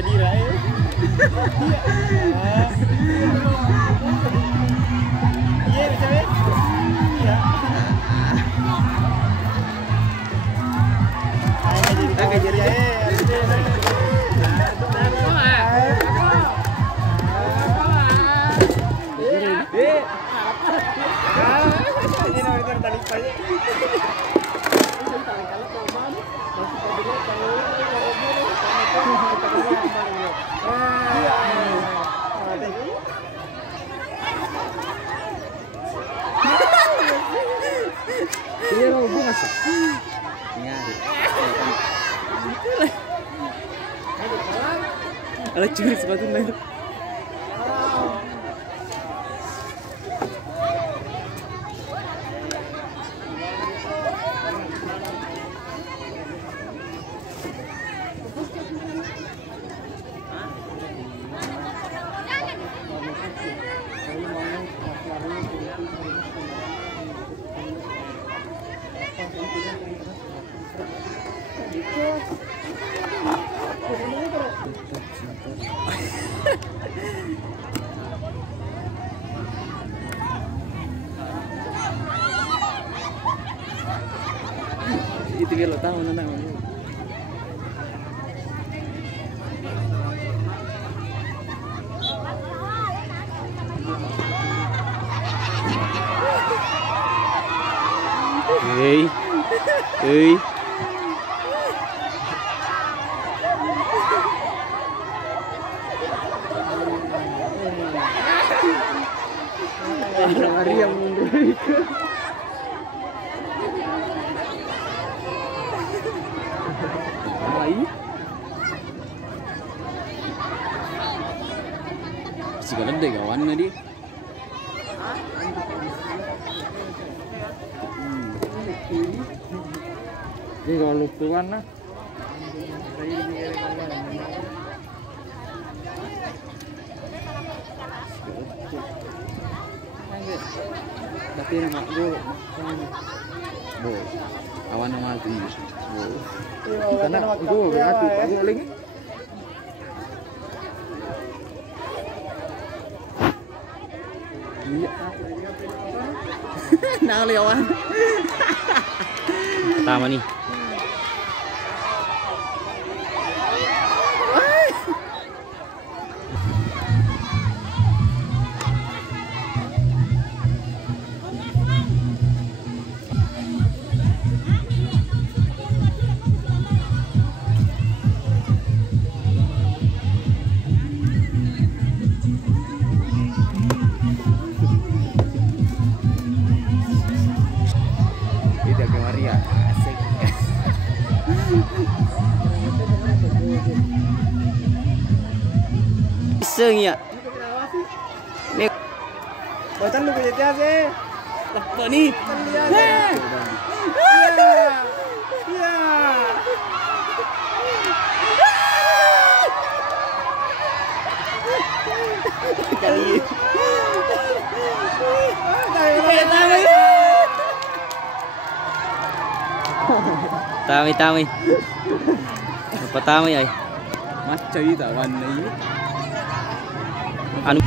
jadi Rai. Iya, bisa ya? Iya. Ayo jadi ya. Ini mau bunga sih. Ada curi sepatu lain. Itu kalau tahu nana. Hey, hey. Hari yang mundur itu. Ai. Segala deh kawan tadi. Ini kalau lupuan lah. Tapi nama gue bo awan nama mati bo karena gue berarti gue lagi iya nang lewan pertama nih iseng ya. Nih. Bocan lu punya jas sih. Lepas nih. Iya. Iya. Kali. Tami. Apa tami ay? Mas chơi taoวันนี้. Anu